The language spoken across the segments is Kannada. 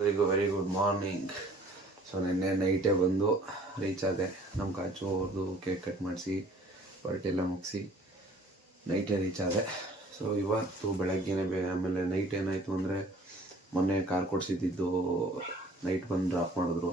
Very good morning. ಸೊ ನಿನ್ನೆ ನೈಟೇ ಬಂದು ರೀಚ್ ಆದೆ. ನಮ್ಮ ಕಾಚು ಅವ್ರದ್ದು ಕೇಕ್ ಕಟ್ ಮಾಡಿಸಿ ಪಾರ್ಟಿಯೆಲ್ಲ ಮುಗಿಸಿ ನೈಟೇ ರೀಚ್ ಆದೆ. ಸೊ ಇವತ್ತು ಬೆಳಗ್ಗೆನೇ ಆಮೇಲೆ ನೈಟ್ ಏನಾಯಿತು ಅಂದರೆ ಮೊನ್ನೆ ಕಾರ್ ಕೊಡಿಸಿದ್ದು ನೈಟ್ ಬಂದು ಡ್ರಾಪ್ ಮಾಡಿದ್ರು.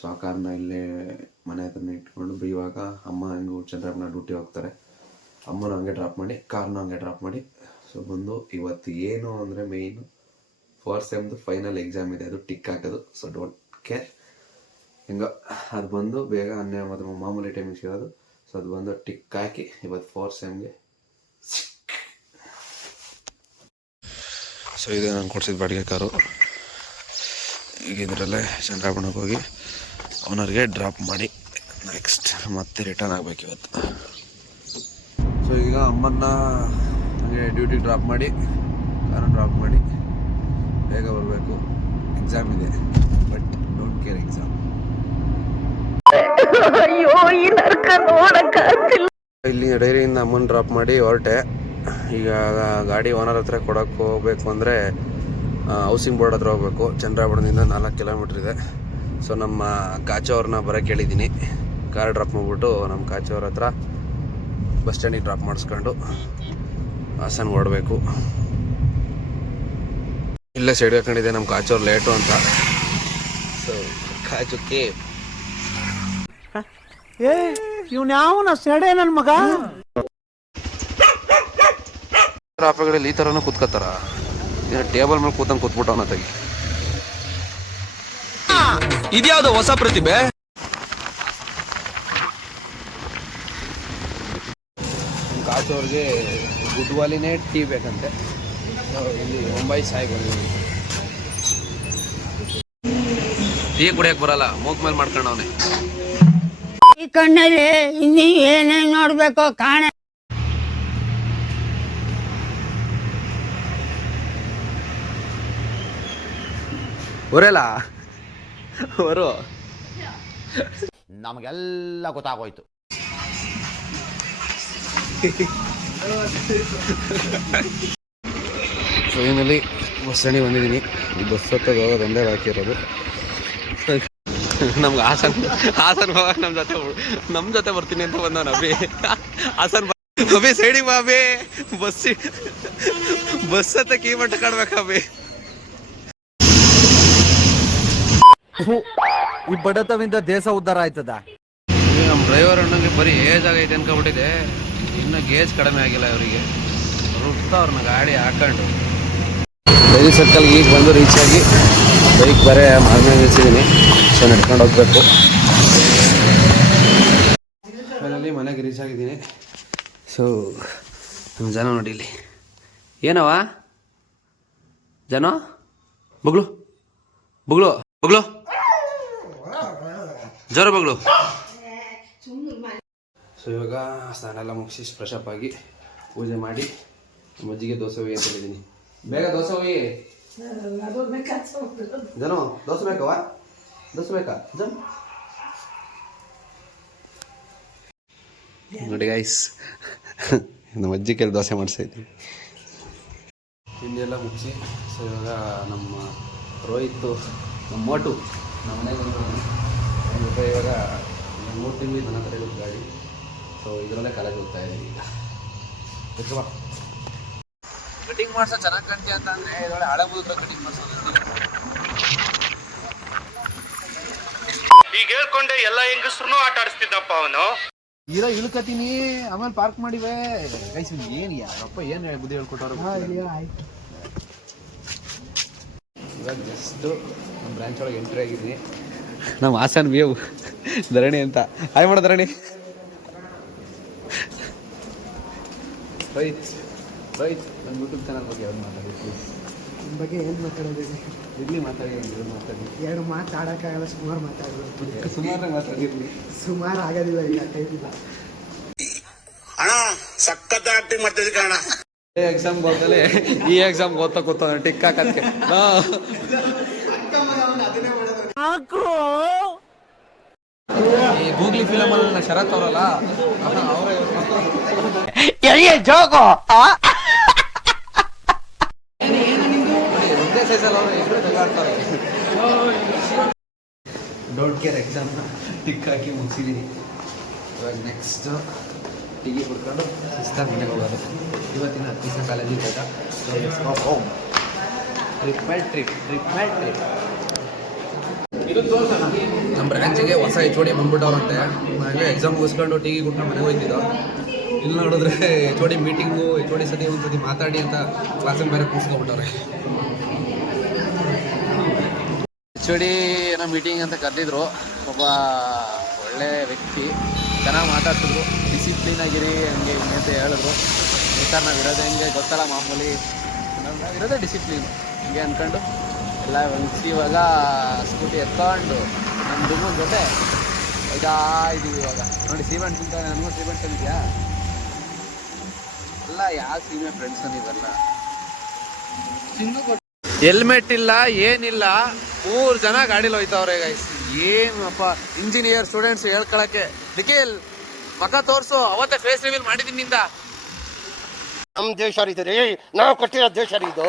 ಸೊ ಆ ಕಾರ್ನ ಇಲ್ಲೇ ಮನೆ ಹತ್ರನೇ ಇಟ್ಕೊಂಡು ಇವಾಗ ಅಮ್ಮ ಹಂಗೂ ಚಂದ್ರಪ್ಪನ ಡ್ಯೂಟಿ ಹೋಗ್ತಾರೆ. ಅಮ್ಮನ ಹಂಗೆ ಡ್ರಾಪ್ ಮಾಡಿ ಕಾರ್ನ ಹಂಗೆ ಡ್ರಾಪ್ ಮಾಡಿ ಸೊ ಬಂದು ಇವತ್ತು ಏನು ಅಂದರೆ ಮೇಯ್ನು 4th ಸೆಮ್ದು ಫೈನಲ್ ಎಕ್ಸಾಮ್ ಇದೆ, ಅದು ಟಿಕ್ ಹಾಕೋದು. ಸೊ ಡೋಂಟ್ ಕೇರ್, ಹಿಂಗೆ ಅದು ಬಂದು ಬೇಗ 12 ಮಾಮೂಲಿ ಟೈಮಿಗೆ ಸಿಗೋದು. ಸೊ ಅದು ಬಂದು ಟಿಕ್ ಹಾಕಿ ಇವತ್ತು 4th ಸೆಮ್ಗೆ. ಸೊ ಇದು ನಾನು ಕೊಡ್ಸಿದ ಬಾಡಿಗೆ ಕಾರು. ಈಗ ಇದರಲ್ಲೇ ಚಂದ್ರಾಪುರಕ್ಕೆ ಹೋಗಿ ಓನರ್ಗೆ ಡ್ರಾಪ್ ಮಾಡಿ ನೆಕ್ಸ್ಟ್ ಮತ್ತೆ ರಿಟರ್ನ್ ಆಗಬೇಕು ಇವತ್ತು. ಸೊ ಈಗ ಅಮ್ಮನ್ನ ಹಾಗೆ ಡ್ಯೂಟಿಗೆ ಡ್ರಾಪ್ ಮಾಡಿ ಕಾರನ್ನು ಡ್ರಾಪ್ ಮಾಡಿ ಬೇಗ ಬರಬೇಕು. ಎಕ್ಸಾಮ್ ಇದೆ, ಬಟ್ ಡೋಂಟ್ ಕೇರ್ ಎಕ್ಸಾಮ್. ಇಲ್ಲಿ ಡೈರಿಯಿಂದ ಅಮ್ಮನ ಡ್ರಾಪ್ ಮಾಡಿ ಹೊರಟೆ. ಈಗ ಗಾಡಿ ಓನರ್ ಹತ್ರ ಕೊಡೋಕ್ಕೆ ಹೋಗ್ಬೇಕು ಅಂದರೆ ಹೌಸಿಂಗ್ ಬೋರ್ಡ್ ಹತ್ರ ಹೋಗ್ಬೇಕು. ಚಂದ್ರಾಪುರದಿಂದ 4 ಕಿಲೋಮೀಟ್ರ್ ಇದೆ. ಸೊ ನಮ್ಮ ಕಾಚು ಅವ್ರನ್ನ ಬರೋಕ್ಕೆ ಹೇಳಿದ್ದೀನಿ. ಕಾರ್ ಡ್ರಾಪ್ ಮಾಡಿಬಿಟ್ಟು ನಮ್ಮ ಕಾಚು ಅವ್ರ ಹತ್ರ ಬಸ್ ಸ್ಟ್ಯಾಂಡಿಗೆ ಡ್ರಾಪ್ ಮಾಡಿಸ್ಕೊಂಡು ಹಾಸನ್ ಓಡಬೇಕು. ಇಲ್ಲೇ ಸೈಡ್ ಹಾಕೊಂಡಿದೆ ನಮ್ಮ ಕಾಚೋರು ಲೇಟು ಅಂತ. ಸೊ ಕಾಚುಕ್ಕೆ ಇವನ್ಯಾವನ ಸೆಡೆ ನನ್ನ ಮಗ ರಾಪಗಳಲ್ಲಿ ಈ ಥರನೂ ಕೂತ್ಕೋತಾರ. ಟೇಬಲ್ ಮೇಲೆ ಕೂತಂಗೆ ಕೂತ್ಬಿಟ್ಟವನ ತೆಗಿ. ಇದ್ಯಾವುದು ಹೊಸ ಪ್ರತಿಭೆ. ಕಾಚೋರ್ಗೆ ಗುಡ್ವಾಲಿನೇ ಟೀ ಬೇಕಂತೆ. ಇಲ್ಲಿ ಮುಂಬೈ ಸಾಯಿ ಬಂದಿದ್ದೀವಿ. ಟೀ ಕುಡಿಯಕ್ಕೆ ಬರಲ್ಲ, ಮೂಗ್ ಮೇಲೆ ಮಾಡ್ಕೊಂಡವನೆ. ಈ ಕಣ್ಣಲ್ಲಿ ಇನ್ನೀ ಏನೇನ್ ನೋಡ್ಬೇಕು ಕಾಣ. ಬರಲ್ಲ ಬರು, ನಮಗೆಲ್ಲ ಗೊತ್ತಾಗೋಯ್ತು. ಫೈನಲಿ ಬಸ್ ಸ್ಟ್ಯಾಂಡಿಗೆ ಬಂದಿದ್ದೀನಿ. ಈ ಬಸ್ ಹತ್ತದ ಹೋಗೋದು ಒಂದೇ ಬಾಕಿ ಇರೋದು. ನಮ್ಗೆ ಹಾಸನ್ ಹೋಗಕ್ಕೆ ನಮ್ಮ ಜೊತೆ ಬರ್ತೀನಿ ಅಂತ ಬಂದವನು ಅಭಿ. ಹಾಸನ್ ಅಭಿ ಸೈಡಿಗೆ ಬಾ ಅಭಿ, ಬಸ್ ಹತ್ತ ಕೀ ಮಟ್ಟ ಕಾಡ್ಬೇಕ ಅಭಿ. ಈ ಬಡತವಿಂದ ದೇಶ ಉದ್ಧಾರ ಆಯ್ತದ. ನಮ್ಮ ಡ್ರೈವರ್ ಅಣ್ಣಂಗೆ ಬರೀ ಏಜ್ ಆಗೈತೆ ಅನ್ಕೊಬಿಟ್ಟಿದೆ. ಇನ್ನೂ ಗೇಜ್ ಕಡಿಮೆ ಆಗಿಲ್ಲ ಇವರಿಗೆ. ಅವ್ರನ್ನ ಗಾಡಿ ಹಾಕೊಂಡು ಡೈರಿ ಸರ್ಕಲ್ಗೆ ಈಗ ಬಂದು ರೀಚ್ ಆಗಿ ಬೈಕ್ ಬರೇ ಮಾರ್ನೇ ನಿಲ್ಸಿದ್ದೀನಿ. ಸೊ ನಡ್ಕೊಂಡು ಹೋಗ್ಬೇಕು. ಫೈನಲಿ ಮನೆಗೆ ರೀಚ್ ಆಗಿದ್ದೀನಿ. ಸೊ ನಮ್ಮ ಜನ ನೋಡಿ ಇಲ್ಲಿ ಏನವ ಜನ ಬಗ್ಲು ಬಗ್ಲು ಬಗ್ಲು ಜೋರ ಬಗ್ಲು. ಸೊ ಇವಾಗ ಸ್ನಾನ ಎಲ್ಲ ಮುಗಿಸಿ ಫ್ರೆಶ್ ಅಪ್ ಆಗಿ ಪೂಜೆ ಮಾಡಿ ಮಜ್ಜಿಗೆ ದೋಸೆ ಹೋಗಿ ಅಂತ ಹೇಳಿದ್ದೀನಿ. ಬೇಗ ದೋಸೆ ಹೋಗಿ ಜನ. ದೋಸೆ ಬೇಕವ? ದೋಸೆ ಬೇಕಾ ಜನ? ನೋಡಿ ಗೈಸ್, ನಮ್ಮ ಅಜ್ಜಿ ಕೈಲಿ ದೋಸೆ ಮಾಡಿಸ್ತಾ ಇದ್ದೀನಿ. ತಿಂಡಿ ಎಲ್ಲ ಮುಗಿಸಿ ಸೊ ಇವಾಗ ನಮ್ಮ ರೋಹಿತ್ತು, ನಮ್ಮ ಮೋಟು ನಮ್ಮ ಮನೆಗೆ ಬಂದು ಇವಾಗ 3 ತಿಂಗಳು ನನ್ನ ಹತ್ರ ಇರೋದು ಗಾಡಿ. ಸೊ ಇದರಲ್ಲೇ ಕಾಲೇಜ್ ಹೋಗ್ತಾ ಇದ್ದೀವಿ. ಈಗ ಕಟಿಂಗ್ ಮಾಡ್ಸೋ ಚೆನ್ನಾಗಿ ಕಾಣ್ತೀಯ ಅಂತ ಅಂದರೆ ಇದೊಳ್ಳೆ ಹಳೆ ಮುದುಕರ ಕಟಿಂಗ್ ಮಾಡ್ಸೋದು. ಈಗ ಹೇಳ್ಕೊಂಡೆ ಎಲ್ಲ ಹೆಂಗಸ್ರು ಆಟ ಆಡಿಸ್ತಿದ್ದಪ್ಪ ಅವನು. ಇರೋ ಇಳ್ಕತೀನಿ ಆಮೇಲೆ ಪಾರ್ಕ್ ಮಾಡಿವೆ ಗೈಸ್. ಏನು ಯಾರಪ್ಪ ಏನು ಬುದ್ಧಿ ಹೇಳ್ಕೊಟ್ಟವ್ರು. ಇವಾಗ ಜಸ್ಟು ನಮ್ಮ ಬ್ರಾಂಚ್ ಒಳಗೆ ಎಂಟ್ರಿ ಆಗಿದ್ದೀನಿ. ನಮ್ಮ ಹಾಸನ್ ವ್ಯೂ ಧರಣಿ ಅಂತ. ಹಾಯ್ ಮಾಡೋ ಧರಣಿ. ರೈಟ್ ನನ್ನ ಯೂಟ್ಯೂಬ್ ಚಾನಲ್ ಬಗ್ಗೆ ಯಾವ್ದು ಮಾತಾಡಿ ಪ್ಲೀಸ್. ನಿಮ್ಮ ಬಗ್ಗೆ ಏನು ಮಾತಾಡೋದು? ಇರಲಿ ಮಾತಾಡಿ. ಎರಡು ಮಾತಾಡೋಕ್ಕಾಗಲ್ಲ, ಸುಮಾರು ಮಾತಾಡೋದು. ಸುಮಾರಾಗಿ ಮಾತಾಡಿರ್ಲಿ. ಸುಮಾರು ಆಗೋದಿಲ್ಲ, ಈಗ ಕೈಲಿಲ್ಲ. ಅಣ್ಣ ಸಖತ್ ಆಕ್ಟಿಂಗ್ ಮಾಡ್ತಿದ್ದೆ ಕಣ. ಎಕ್ಸಾಮ್ ಹೋದಲೆ ಈ ಎಕ್ಸಾಮ್ ಕೂತ ಟಿಕ್ ಹಾಕಕ್ಕೆ ಈ ಗೂಗ್ಲಿ ಫಿಲಮ್ ಅಲ್ಲಿ ಶರತ್ ಅವರಲ್ಲ ಅವರೇ ಜೋಗೋ ಒಂದೇ ಸೈಜಲ್ಲಿ ಅವರು ಇಬ್ಬರು ತೆಗಾಡ್ತಾರೆ. ಡೋಂಟ್ ಕೇರ್ ಎಕ್ಸಾಮ್ನ ಟಿಕ್ ಹಾಕಿ ಮುಗಿಸಿದ್ದೀನಿ. ಇವಾಗ ನೆಕ್ಸ್ಟು ಟಿಗಿ ಕುಡ್ಕೊಂಡು ಶಿಸ್ತಾಗಿ ಮನೆಗೆ ಹೋಗೋದು. ಇವತ್ತಿನ 10 ದಿವಸ ಕಾಲೇಜಿಗೆ ಬೇಕಾ ಹೋಮ್ ಟ್ರಿಪ್ ನಮ್ಮ ಬ್ರಾಂಚಿಗೆ ಹೊಸ HOD ಬಂದ್ಬಿಟ್ಟವ್ರಂತೆ. ನಾವೇ ಎಕ್ಸಾಮ್ ಮುಗಿಸ್ಕೊಂಡು ಟಿಗಿ ಕುಡ್ಕೊಂಡು ಮನೆಗೆ ಹೋಗ್ತಿದ್ದೋ. ಇಲ್ಲಿ ನೋಡಿದ್ರೆ HOD ಮೀಟಿಂಗು HOD ಸತಿ ಒಂದು ಸತಿ ಮಾತಾಡಿ ಅಂತ ಕ್ಲಾಸಿಗೆ ಬೇರೆ ಕೂರಿಸ್ಕೊಂಡ್ಬಿಟ್ಟವ್ರೆ. HOD ಏನೋ ಮೀಟಿಂಗ್ ಅಂತ ಕರೆದಿದ್ರು. ಒಬ್ಬ ಒಳ್ಳೆ ವ್ಯಕ್ತಿ, ಚೆನ್ನಾಗಿ ಮಾತಾಡ್ತಿದ್ರು. ಡಿಸಿಪ್ಲಿನ್ ಆಗಿರಿ ಹಂಗೆ ಹಿಂಗೆ ಅಂತ ಹೇಳಿದ್ರು. ಸರ್ ನಾವು ಇರೋದೇ ಹಿಂಗೆ ಗೊತ್ತಲ್ಲ, ಮಾಮೂಲಿ ನಾವು ಇರೋದೇ ಡಿಸಿಪ್ಲಿನ್ ಹಿಂಗೆ ಅಂದ್ಕೊಂಡು ಎಲ್ಲ ಮುಗಿಸಿ ಇವಾಗ ಸ್ಕೂಟಿ ಎತ್ಕೊಂಡು ನಮ್ಮ ದುಮ್ಮನ ಜೊತೆ ಇದ್ದೀವಿ. ಇವಾಗ ನೋಡಿ ಸೀಮೆಂಟ್ ತಿಂತಾನೆ, ನನಗೂ ಸೀಮೆಂಟ್ ತಂದಿದ್ಯಾ? ಎಲ್ಲ ಯಾವ ಸೀಮೆ ಫ್ರೆಂಡ್ಸ್ ಅಂದಿದ್ದಲ್ಲ. ಹೆಲ್ಮೆಟ್ ಇಲ್ಲ, ಏನಿಲ್ಲ, 3 ಜನ ಗಾಡೀಲಿ ಹೋಯ್ತವ್ರೆ ಗೈಸ್. ಏನಪ್ಪ ಇಂಜಿನಿಯರ್ ಸ್ಟೂಡೆಂಟ್ಸ್ ಹೇಳ್ಕೊಳಕ್ಕೆ. ನಿಖಿಲ್ ಮಗ ತೋರ್ಸು, ಅವತ್ತೇ ಫೇಸ್ ರಿವೀಲ್ ಮಾಡಿದ್ದೀನಿ ನಿಂದ. ನಮ್ಮ ದೇಶ ಇದು ರೀ, ನಾವು ಕೊಟ್ಟಿರೋ ದೇಶ ಇದು.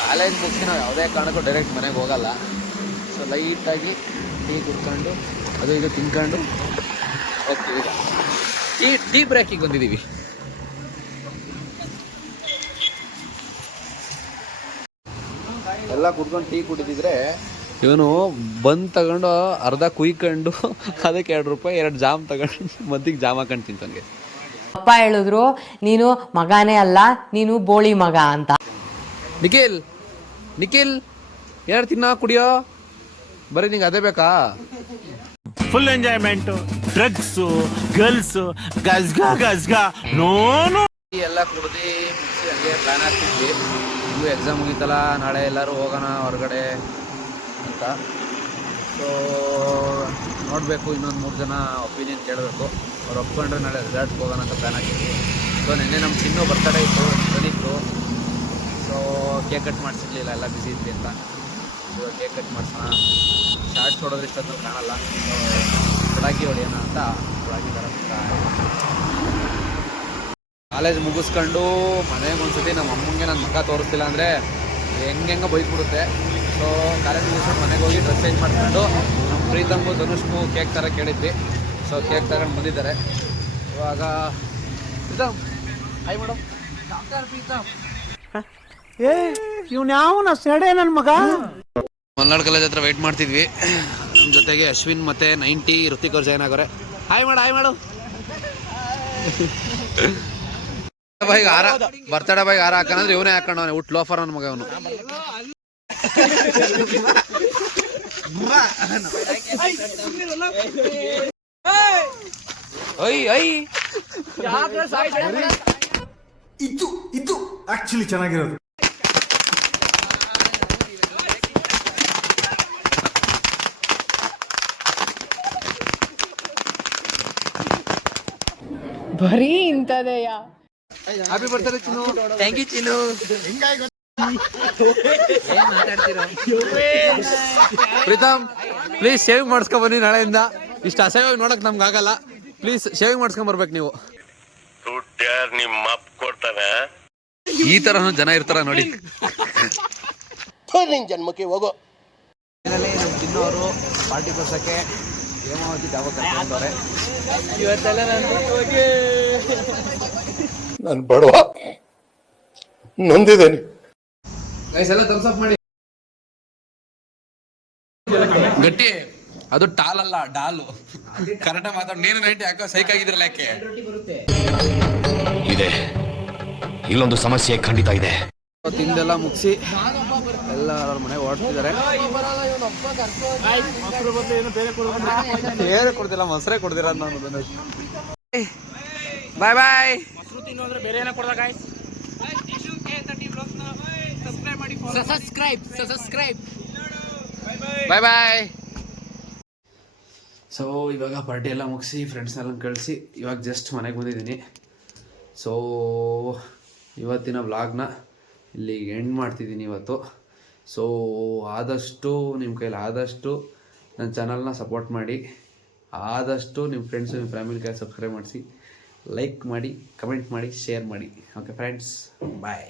ಕಾಲೇಜ್ ಮುಗಿಸಿ ನಾವು ಯಾವುದೇ ಕಾರಣಕ್ಕೂ ಡೈರೆಕ್ಟ್ ಮನೆಗೆ ಹೋಗಲ್ಲ. ಸೊ ಲೈಟಾಗಿ ಟೀ ಕುಡ್ಕೊಂಡು ಅದು ಇದು ತಿನ್ಕೊಂಡು ಹೋಗ್ತೀವಿ. ಟೀ ಬ್ರೇಕಿಗೆ ಬಂದಿದ್ದೀವಿ. ಎಲ್ಲ ಕುಡ್ಕೊಂಡು ಟೀ ಕುಡಿದಿದ್ರೆ ಇವನು ಬಂದು ತಗೊಂಡು ಅರ್ಧ ಕುಯ್ಕೊಂಡು ಅದಕ್ಕೆ 2 ರೂಪಾಯಿ 2 ಜಾಮ್ ತಗೊಂಡು ಮದ್ದಿಗೆ ಜಾಮ್ ಹಾಕೊಂಡು ತಿಂತಾನೆ. ಅಪ್ಪ ಹೇಳಿದ್ರು ನೀನು ಮಗನೇ ಅಲ್ಲ, ನೀನು ಬೋಳಿ ಮಗ ಅಂತ. ನಿಖಿಲ್ ಯಾರು ತಿನ್ನ ಕುಡಿಯೋ, ಬರೀ ನಿಂಗೆ ಅದೇ ಬೇಕಾ? ಫುಲ್ ಎಂಜಾಯ್ಮೆಂಟ್, ಡ್ರಗ್ಸ್, ಗರ್ಲ್ಸ್, ಗಜ್ಗಾ ನೋನು ಎಲ್ಲ ಕುಡ್ದು ಮುಗಿಸಿ ಹಂಗೆ ಪ್ಲಾನ್ ಆಗ್ತಿದ್ವಿ. ಇಲ್ಲೂ ಎಕ್ಸಾಮ್ ಮುಗೀತಲ್ಲ, ನಾಳೆ ಎಲ್ಲರೂ ಹೋಗೋಣ ಹೊರಗಡೆ ಅಂತ. ಸೊ ನೋಡಬೇಕು, ಇನ್ನೊಂದು 3 ಜನ ಒಪಿನಿಯನ್ ಕೇಳಬೇಕು. ಅವ್ರು ಒಪ್ಕೊಂಡ್ರೆ ನಾಳೆ ರಿಸಾರ್ಟ್ಗೆ ಹೋಗೋಣ ಅಂತ ಪ್ಲಾನ್ ಆಗಿದ್ವಿ. ಸೊ ನಿನ್ನೆ ನಮ್ಮ ಚಿನ್ನು ಬರ್ತಡೇ ಇತ್ತು, ಬಂದಿತ್ತು. ಸೊ ಕೇಕ್ ಕಟ್ ಮಾಡಿಸಿರ್ಲಿಲ್ಲ, ಎಲ್ಲ ಬಿಸಿ ಇದ್ವಿ ಅಂತ. ಇವಾಗ ಕೇಕ್ ಕಟ್ ಮಾಡಿಸೋಣ. ಶಾರ್ಟ್ಸ್ ಹೊಡೋದ್ರೆ ಇಷ್ಟೊಂದು ಕಾಣಲ್ಲ, ಪಟಾಕಿ ಹೊಡೆಯೋಣ ಅಂತ ಪಟಾಕಿ ತರ. ಕಾಲೇಜ್ ಮುಗಿಸ್ಕೊಂಡು ಮನೆಗೆ ಒಂದ್ಸತಿ ನಮ್ಮ ಅಮ್ಮಂಗೆ ನನ್ನ ಮಗ ತೋರಿಸ್ತಿಲ್ಲ ಅಂದರೆ ಹೆಂಗೆ ಬೈದ್ಬಿಡುತ್ತೆ. ಸೊ ಕಾಲೇಜ್ ಮುಗಿಸ್ಕೊಂಡು ಮನೆಗೆ ಹೋಗಿ ಡ್ರೆಸ್ ಚೇಂಜ್ ಮಾಡ್ಕೊಂಡು ನಮ್ಮ ಪ್ರೀತಮ್ಗೂ ಧನುಷ್ಗೂ ಕೇಕ್ ಥರ ಕೇಳಿದ್ವಿ. ಸೊ ಕೇಕ್ ತಗೊಂಡು ಬಂದಿದ್ದಾರೆ. ಇವಾಗ ಪ್ರೀತಮ್ ಹಾಯ್ ಮೇಡಮ್. ಇವ್ನು ಯಾವನ ಸೆಡೆ ನನ್ನ ಮಗ. ಮಲ್ನಾಡ್ ಕಾಲೇಜ್ ಹತ್ರ ವೆಯ್ಟ್ ಮಾಡ್ತಿದ್ವಿ. ನಮ್ಮ ಜೊತೆಗೆ ಅಶ್ವಿನ್ ಮತ್ತು 90 ಋತಿಕ್ ಅವ್ರು ಜಾಯ್ನ್ ಆಗೋರೆ. ಹಾಯ್ ಮಾಡು ಬಾಯಿಗೆ ಹಾರ, ಬರ್ತಡೇ ಬಾಯಿಗೆ ಹಾರ ಹಾಕೋಣಂದ್ರೆ ಇವನೇ ಹಾಕೊಂಡವನೆ. ಊಟ ಲೋಫರ್ ನನ್ನ ಮಗ ಅವನು. ಇದು ಆಕ್ಚುಲಿ ಚೆನ್ನಾಗಿರೋದು. ಬರೀ ಇಂಥದೆಯಾ? Happy birthday Chinnu. Thank you Chinnu. Preetham please shaving ಮಾಡಿಸ್ಕೊಂಡ್ ಬನ್ನಿ ನಾಳೆಯಿಂದ. ಇಷ್ಟು ಅಸಹ್ಯವಾಗಿ ನೋಡಕ್ ನಮ್ಗೆ ಆಗಲ್ಲ. ಪ್ಲೀಸ್ ಶೇವಿಂಗ್ ಮಾಡಿಸ್ಕೊಂಡ್ ಬರ್ಬೇಕು ನೀವು. ನಿಮ್ಮ ಅಪ್ಪ ಕೊಡ್ತಾನೆ. ಈ ತರನು ಜನ ಇರ್ತಾರ ನೋಡಿ. ನಿನ್ ಜನ್ಮಕ್ಕೆ ಹೋಗೋ. ನಮ್ಮ ಚಿನ್ನವರು ಪಾರ್ಟಿ ಬರ್ಸಕ್ಕೆ ಹೇಮಾವತಿ ಜಾಗ ಕರ್ಕೊಂಡವ್ರೆ. ಇವತ್ತೆಲ್ಲ ನಾನು ಬಡವ, ನೊಂದಿದ್ದೇನೆ. ಗೈಸ್ ಎಲ್ಲ ಥಮ್ಸ್ ಅಪ್ ಮಾಡಿ. ಗಟ್ಟಿ ಅದು ಟಾಲ್ ಅಲ್ಲ, ಡಾಲು. ಕರೆಕ್ಟ್ ಮಾತಾಡ್. ನೀನು 90 ಹಾಕೋ ಸೈಕ್ ಆಗಿದ್ರಲ್ಲ ಯಾಕೆ? ಇದೆ, ಇಲ್ಲೊಂದು ಸಮಸ್ಯೆ ಖಂಡಿತ ಇದೆ. ತಿಂದೆಲ್ಲ ಮುಗಿಸಿ ಎಲ್ಲ ಅವ್ರ ಮನೆಗೆ ಹೊರಡ್ತಿದ್ದಾರೆ. ಬೇರೆ ಕೊಡ್ತಿಲ್ಲ, ಮೊಸರೇ ಕೊಡ್ತೀರ ನಾನು. ಬಾಯ್ ಬಾಯ್. ಬಾಯ್ ಬಾಯ್. ಸೊ ಇವಾಗ ಪಾರ್ಟಿ ಎಲ್ಲ ಮುಗಿಸಿ ಫ್ರೆಂಡ್ಸ್ನೆಲ್ಲ ಕಳಿಸಿ ಇವಾಗ ಜಸ್ಟ್ ಮನೆಗೆ ಬಂದಿದ್ದೀನಿ. ಸೊ ಇವತ್ತಿನ ವ್ಲಾಗ್ನ ಇಲ್ಲಿಗೆ ಎಂಡ್ ಮಾಡ್ತಿದ್ದೀನಿ ಇವತ್ತು. ಸೊ ಆದಷ್ಟು ನಿಮ್ಮ ಕೈಲಿ ಆದಷ್ಟು ನನ್ನ ಚಾನಲ್ನ ಸಪೋರ್ಟ್ ಮಾಡಿ. ಆದಷ್ಟು ನಿಮ್ಮ ಫ್ರೆಂಡ್ಸು ನಿಮ್ಮ ಫ್ಯಾಮಿಲಿ ಕೈ ಸಬ್ಸ್ಕ್ರೈಬ್ ಮಾಡಿಸಿ. ಲೈಕ್ ಮಾಡಿ, ಕಮೆಂಟ್ ಮಾಡಿ, ಶೇರ್ ಮಾಡಿ. ಓಕೆ ಫ್ರೆಂಡ್ಸ್, ಬಾಯ್.